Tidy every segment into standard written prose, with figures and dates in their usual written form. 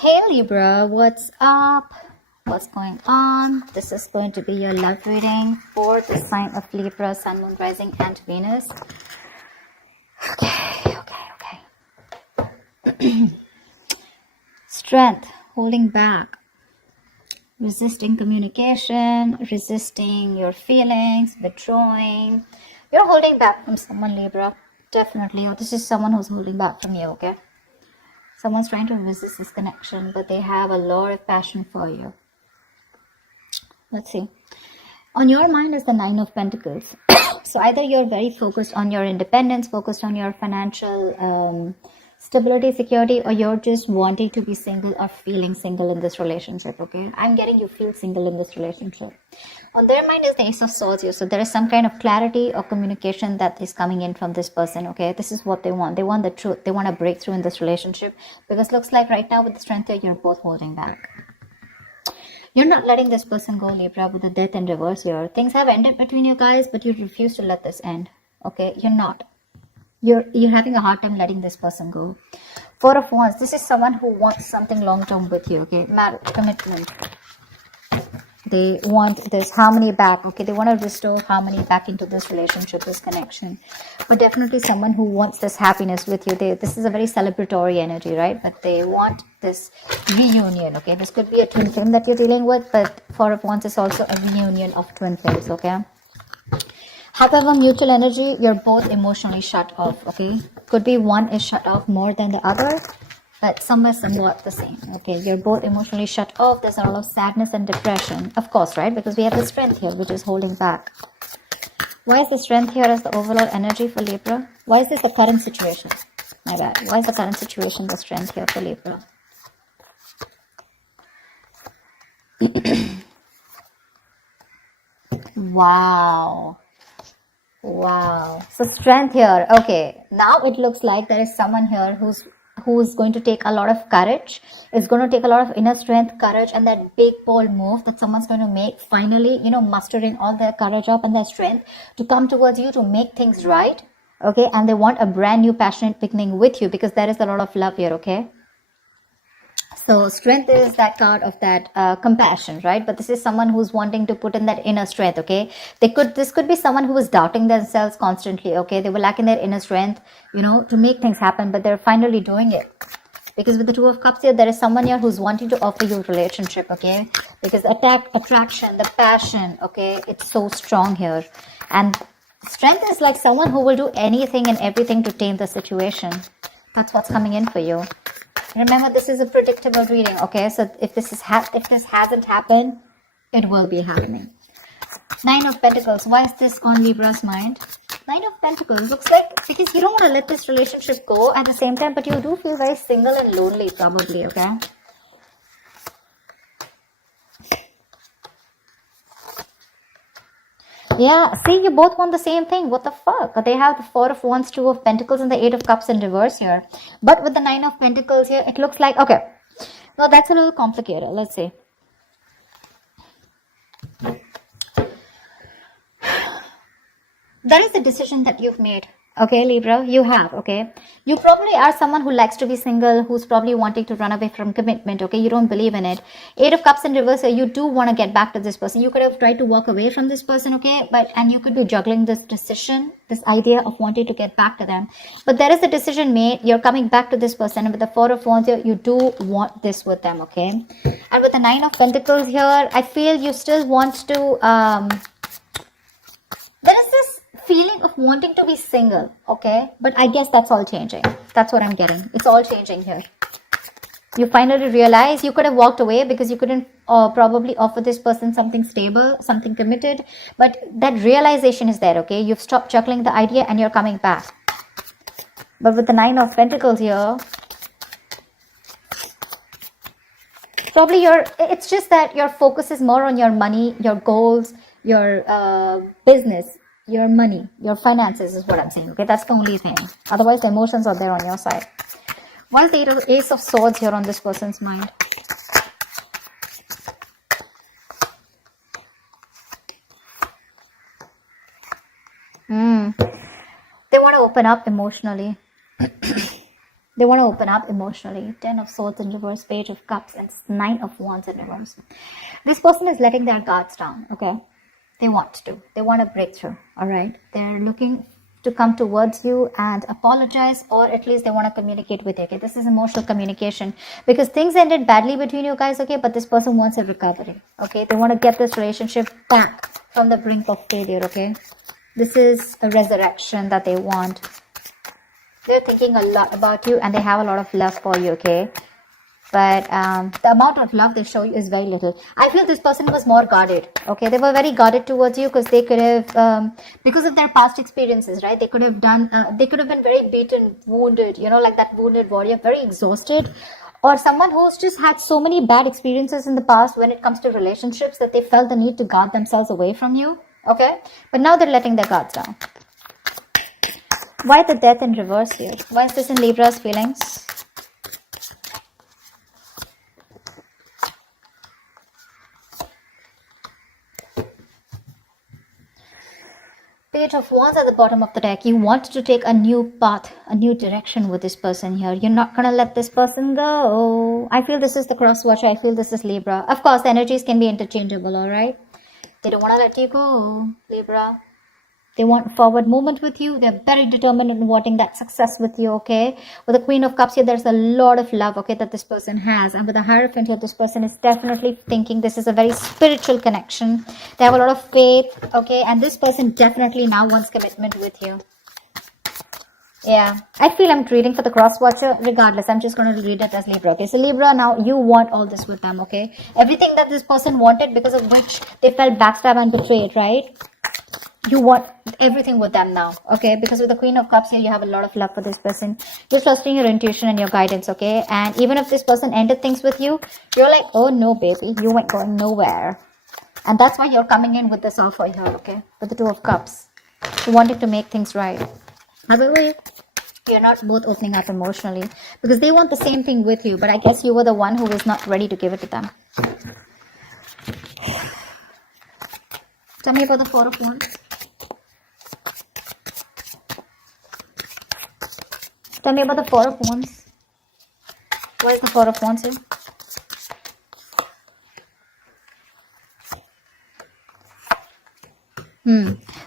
Hey Libra, what's up? What's going on? This is going to be your love reading for the sign of Libra, Sun, Moon, Rising, and Venus. Okay. Strength, holding back, resisting communication, resisting your feelings, withdrawing. You're holding back from someone, Libra. Definitely. Or this is someone who's holding back from you, okay? Someone's trying to resist this connection, but they have a lot of passion for you. Let's see. On your mind is the Nine of Pentacles. So either you're very focused on your independence, focused on your financial stability, security, or you're just wanting to be single or feeling single in this relationship, okay? I'm getting you feel single in this relationship. On their mind is the Ace of Swords here. So there is some kind of clarity or communication that is coming in from this person, okay? This is what they want. They want the truth. They want a breakthrough in this relationship. Because looks like right now with the Strength here, you're both holding back. You're not letting this person go, Libra, with the Death in reverse here. Things have ended between you guys, but you refuse to let this end, okay? You're not. You're having a hard time letting this person go. Four of Wands. This is someone who wants something long-term with you, okay? Marriage, commitment. They want this harmony back, okay? They want to restore harmony back into this relationship, this connection. But definitely someone who wants this happiness with you. This is a very celebratory energy, right? But they want this reunion, okay? This could be a twin flame that you're dealing with, but Four of Wands is also a reunion of twin flames, okay? However, mutual energy, you're both emotionally shut off, okay? Could be one is shut off more than the other, but somewhat the same, okay? You're both emotionally shut off. There's a lot of sadness and depression, of course, right? Because we have the Strength here, which is holding back. Why is the Strength here as the overall energy for Libra? Why is this the current situation? My bad. Why is the current situation the Strength here for Libra? Wow. So Strength here. Okay. Now it looks like there is someone here who's going to take a lot of courage. It's going to take a lot of inner strength, courage, and that big bold move that someone's going to make. Finally, mustering all their courage up and their strength to come towards you to make things right. Okay. And they want a brand new passionate beginning with you because there is a lot of love here. Okay. So Strength is that card of that compassion, right? But this is someone who's wanting to put in that inner strength, okay? This could be someone who was doubting themselves constantly, okay? They were lacking their inner strength, to make things happen, but they're finally doing it. Because with the Two of Cups here, there is someone here who's wanting to offer you a relationship, okay? Because attraction, the passion, okay? It's so strong here. And Strength is like someone who will do anything and everything to tame the situation. That's what's coming in for you. Remember, this is a predictable reading, okay? So if this hasn't happened, it will be happening. Nine of Pentacles. Why is this on Libra's mind? Nine of Pentacles. Looks like because you don't want to let this relationship go at the same time, but you do feel very single and lonely probably, okay? Yeah, see, you both want the same thing. What the fuck? They have the Four of Wands, Two of Pentacles, and the Eight of Cups in reverse here. But with the Nine of Pentacles here, it looks like, okay. No, that's a little complicated. Let's see. That is the decision that you've made. Okay, Libra, you have, okay? You probably are someone who likes to be single, who's probably wanting to run away from commitment, okay? You don't believe in it. Eight of Cups in reverse, you do want to get back to this person. You could have tried to walk away from this person, okay? And you could be juggling this decision, this idea of wanting to get back to them. But there is a decision made. You're coming back to this person. And with the Four of Wands here, you do want this with them, okay? And with the Nine of Pentacles here, I feel you still want to... there is this feeling of wanting to be single, okay? But I guess that's all changing. That's what I'm getting. It's all changing here. You finally realize you could have walked away because you couldn't probably offer this person something stable, something committed. But that realization is there, okay? You've stopped juggling the idea and you're coming back. But with the Nine of Pentacles here, probably it's just that your focus is more on your money, your goals, your business, your money, your finances is what I'm saying, okay? That's the only thing. Otherwise, the emotions are there on your side. Why is the Ace of Swords here on this person's mind? They want to open up emotionally. They want to open up emotionally. 10 of Swords in reverse, Page of Cups, and 9 of Wands in reverse. This person is letting their guards down, okay? They want to. They want a breakthrough, all right? They're looking to come towards you and apologize, or at least they want to communicate with you, okay? This is emotional communication because things ended badly between you guys, okay? But this person wants a recovery, okay? They want to get this relationship back from the brink of failure, okay? This is a resurrection that they want. They're thinking a lot about you and they have a lot of love for you, okay? But the amount of love they show you is very little. I feel this person was more guarded, okay? They were very guarded towards you because they could have, because of their past experiences, right? They could have been very beaten, wounded, you know, like that wounded warrior, very exhausted. Or someone who's just had so many bad experiences in the past when it comes to relationships that they felt the need to guard themselves away from you, okay? But now they're letting their guards down. Why the Death in reverse here? Why is this in Libra's feelings? Page of Wands at the bottom of the deck. You want to take a new path, a new direction with this person here. You're not going to let this person go. I feel this is the cross watcher. I feel this is Libra. Of course, the energies can be interchangeable, all right? They don't want to let you go, Libra. They want forward movement with you. They're very determined in wanting that success with you, okay? With the Queen of Cups here, there's a lot of love, okay, that this person has. And with the Hierophant here, this person is definitely thinking this is a very spiritual connection. They have a lot of faith, okay? And this person definitely now wants commitment with you. Yeah, I feel I'm reading for the cross watcher. Regardless, I'm just going to read it as Libra, okay? So Libra, now you want all this with them, okay? Everything that this person wanted, because of which they felt backstabbed and betrayed, right? You want everything with them now, okay? Because with the Queen of Cups here, you have a lot of love for this person. You're trusting your intuition and your guidance, okay? And even if this person ended things with you, you're like, oh no, baby, you ain't going nowhere. And that's why you're coming in with this offer here, okay? With the Two of Cups. You wanted to make things right. However, you're not both opening up emotionally because they want the same thing with you, but I guess you were the one who was not ready to give it to them. Tell me about the Four of Wands. Tell me about the Four of Wands. What is the Four of Wands here?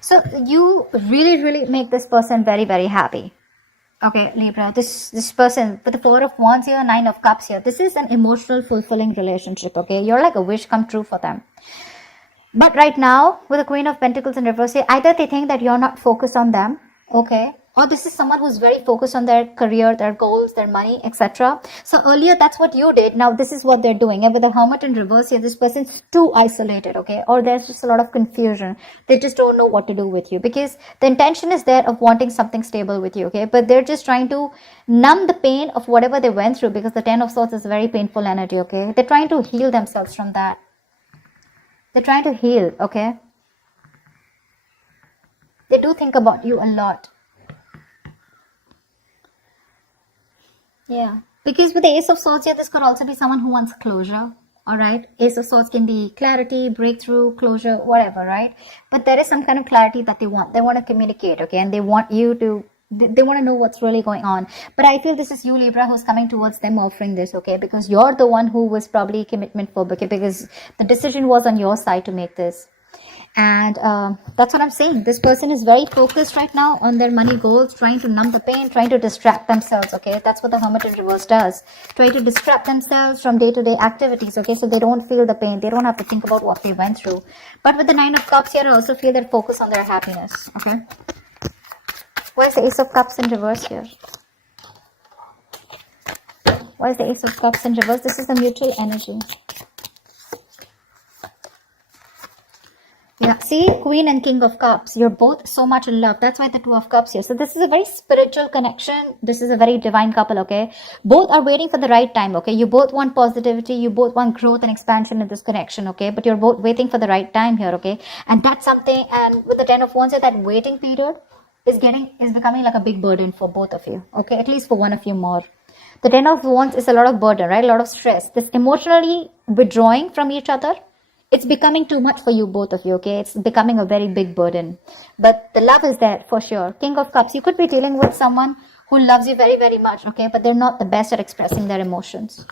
So you really make this person very happy. Okay, Libra, this person with the Four of Wands here, Nine of Cups here. This is an emotional fulfilling relationship, okay? You're like a wish come true for them. But right now, with the Queen of Pentacles in reverse here, either they think that you're not focused on them, okay? Or this is someone who's very focused on their career, their goals, their money, etc. So earlier, that's what you did. Now, this is what they're doing. And with the Hermit in reverse here, this person's too isolated, okay? Or there's just a lot of confusion. They just don't know what to do with you. Because the intention is there of wanting something stable with you, okay? But they're just trying to numb the pain of whatever they went through. Because the Ten of Swords is a very painful energy, okay? They're trying to heal themselves from that. They're trying to heal, okay? They do think about you a lot. Yeah, because with the Ace of Swords here, this could also be someone who wants closure, all right? Ace of Swords can be clarity, breakthrough, closure, whatever, right? But there is some kind of clarity that they want. They want to communicate, okay? And they want you to, they want to know what's really going on. But I feel this is you, Libra, who's coming towards them offering this, okay? Because you're the one who was probably commitment phobic, okay? Because the decision was on your side to make this. And that's what I'm saying. This person is very focused right now on their money goals, trying to numb the pain, trying to distract themselves, okay? That's what the Hermit in reverse does. Try to distract themselves from day-to-day activities, okay? So they don't feel the pain. They don't have to think about what they went through. But with the Nine of Cups here, I also feel that focus on their happiness, okay? Why is the Ace of Cups in reverse here? Why is the Ace of Cups in reverse? This is the mutual energy. Yeah, see, Queen and King of Cups, you're both so much in love. That's why the Two of Cups here. So this is a very spiritual connection. This is a very divine couple, okay? Both are waiting for the right time, okay? You both want positivity. You both want growth and expansion in this connection, okay? But you're both waiting for the right time here, okay? And that's something, and with the Ten of Wands here, that waiting period is becoming like a big burden for both of you, okay? At least for one of you more. The Ten of Wands is a lot of burden, right? A lot of stress. This emotionally withdrawing from each other, it's becoming too much for you, both of you, okay? It's becoming a very big burden. But the love is there for sure. King of Cups, you could be dealing with someone who loves you very, very much, okay? But they're not the best at expressing their emotions.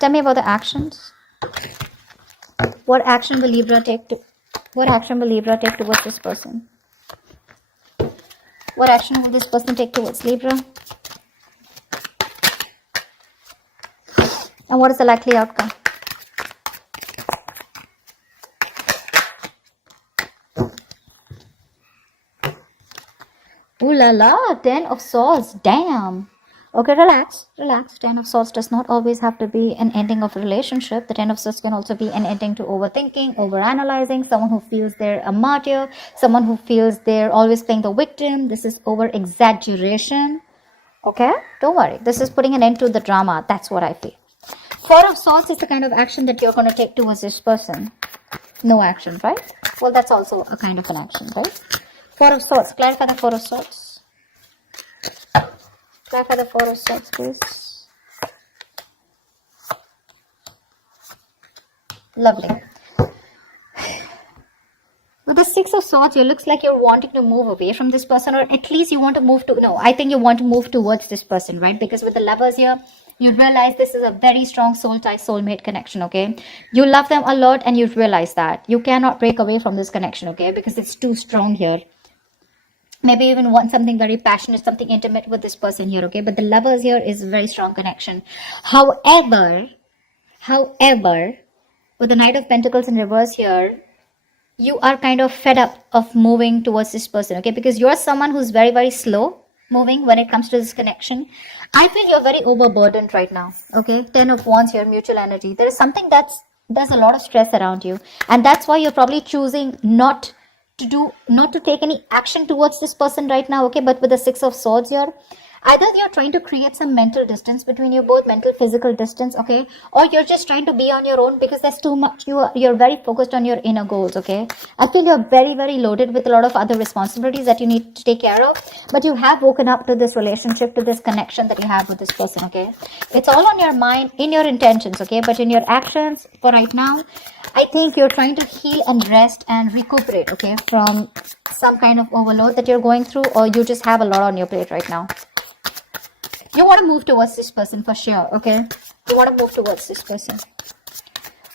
Tell me about the actions. What action will Libra take towards this person? What action will this person take towards Libra? And what is the likely outcome? Ooh la la, 10 of Swords, damn. Okay, relax. 10 of Swords does not always have to be an ending of a relationship. The 10 of Swords can also be an ending to overthinking, overanalyzing, someone who feels they're a martyr, someone who feels they're always playing the victim. This is over-exaggeration. Okay, don't worry. This is putting an end to the drama. That's what I feel. 4 of Swords is the kind of action that you're going to take towards this person. No action, right? Well, that's also a kind of an action, right? 4 of Swords. Clarify the 4 of Swords. Clarify the 4 of Swords, please. Lovely. With the 6 of Swords, it looks like you're wanting to move away from this person, or at least you want to move to... No, I think you want to move towards this person, right? Because with the Lovers here, you realize this is a very strong soul tie, soulmate connection, okay? You love them a lot and you realize that. You cannot break away from this connection, okay? Because it's too strong here. Maybe even want something very passionate, something intimate with this person here, okay? But the Lovers here is a very strong connection. However, with the Knight of Pentacles in reverse here, you are kind of fed up of moving towards this person, okay? Because you're someone who's very, very slow moving when it comes to this connection. I feel you're very overburdened right now, okay? 10 of Wands here, mutual energy. There is something there's a lot of stress around you. And that's why you're probably choosing not to take any action towards this person right now, okay? But with the 6 of Swords here, either you're trying to create some mental distance between you both, mental physical distance, okay? Or you're just trying to be on your own because there's too much, you're very focused on your inner goals, okay? I feel you're very, very loaded with a lot of other responsibilities that you need to take care of, but you have woken up to this relationship, to this connection that you have with this person, okay? It's all on your mind, in your intentions, okay? But in your actions for right now, I think you're trying to heal and rest and recuperate, okay, from some kind of overload that you're going through, or you just have a lot on your plate right now. You want to move towards this person for sure, okay? You want to move towards this person.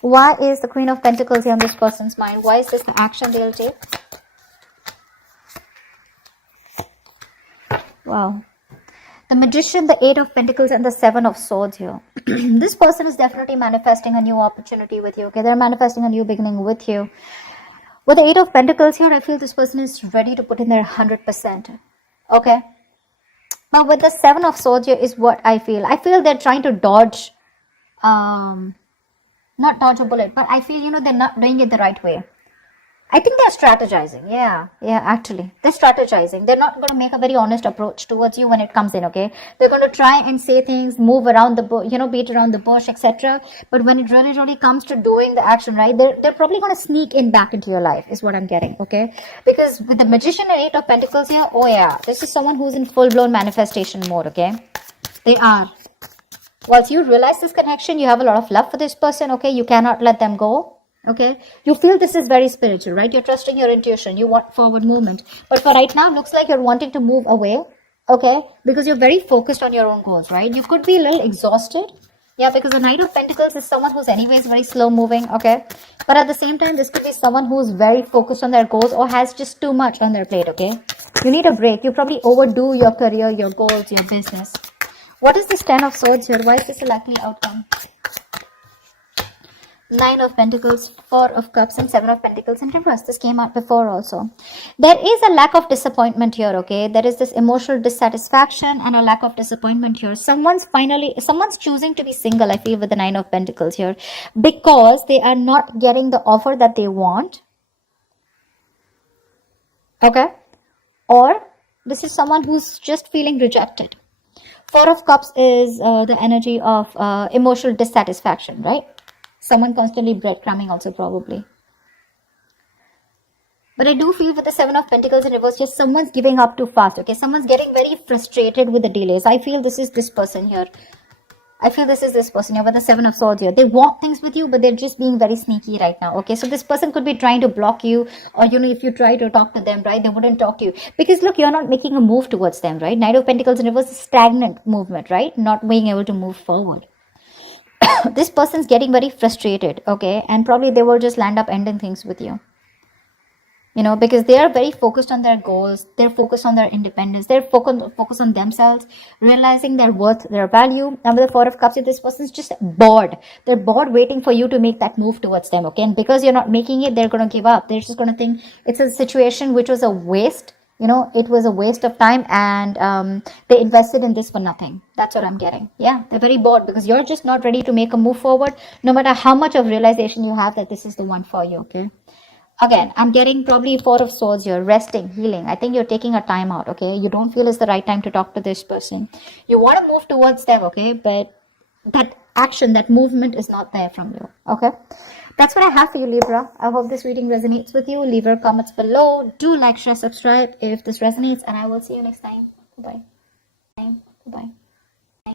Why is the Queen of Pentacles here on this person's mind? Why is this the action they'll take? Wow. The Magician, the 8 of Pentacles, and the 7 of Swords here. This person is definitely manifesting a new opportunity with you, okay? They're manifesting a new beginning with you. With the 8 of Pentacles here, I feel this person is ready to put in their 100%, okay? But with the 7 of Swords here is what I feel. I feel they're trying to dodge, not dodge a bullet, but I feel, they're not doing it the right way. I think they're strategizing. Yeah, actually. They're strategizing. They're not going to make a very honest approach towards you when it comes in, okay? They're going to try and say things, move around the bush, beat around the bush, etc. But when it really, really comes to doing the action, right, they're probably going to sneak in back into your life, is what I'm getting, okay? Because with the Magician and 8 of Pentacles here, oh yeah, this is someone who's in full-blown manifestation mode, okay? They are. Once you realize this connection, you have a lot of love for this person, okay? You cannot let them go. Okay, you feel this is very spiritual, right? You're trusting your intuition. You want forward movement. But for right now, looks like you're wanting to move away, okay? Because you're very focused on your own goals, right? You could be a little exhausted. Yeah, because the Knight of Pentacles is someone who's anyways very slow moving, okay? But at the same time, this could be someone who's very focused on their goals or has just too much on their plate, okay? You need a break. You probably overdo your career, your goals, your business. What is this 10 of Swords here? Why is this a likely outcome? 9 of Pentacles, 4 of Cups, and 7 of Pentacles in reverse. This came out before also. There is a lack of disappointment here, okay? There is this emotional dissatisfaction and a lack of disappointment here. Someone's choosing to be single, I feel, with the 9 of Pentacles here, because they are not getting the offer that they want, okay? Or this is someone who's just feeling rejected. 4 of Cups is the energy of emotional dissatisfaction, right? Someone constantly breadcrumbing also probably. But I do feel with the 7 of Pentacles in reverse, just someone's giving up too fast, okay? Someone's getting very frustrated with the delays. I feel this is this person here. I feel this is this person here with the Seven of Swords here. They want things with you, but they're just being very sneaky right now. Okay, so this person could be trying to block you, or if you try to talk to them, right, they wouldn't talk to you because look, you're not making a move towards them, right? Knight of Pentacles in reverse is stagnant movement, right? Not being able to move forward. This person's getting very frustrated, okay, and probably they will just land up ending things with you. Because they are very focused on their goals, they're focused on their independence, they're focused on themselves, realizing their worth, their value. And with the Four of Cups, this person's just bored. They're bored waiting for you to make that move towards them, okay? And because you're not making it, they're going to give up. They're just going to think it's a situation which was a waste. It was a waste of time, and they invested in this for nothing. That's what I'm getting. Yeah, they're very bored because you're just not ready to make a move forward, no matter how much of realization you have that this is the one for you, okay? Again, I'm getting probably Four of Swords here, resting, healing. I think you're taking a time out, okay? You don't feel it's the right time to talk to this person. You want to move towards them, okay? But that action, that movement is not there from you, okay? That's what I have for you, Libra. I hope this reading resonates with you. Leave your comments below. Do like, share, subscribe if this resonates, and I will see you next time. Bye-bye. Bye-bye.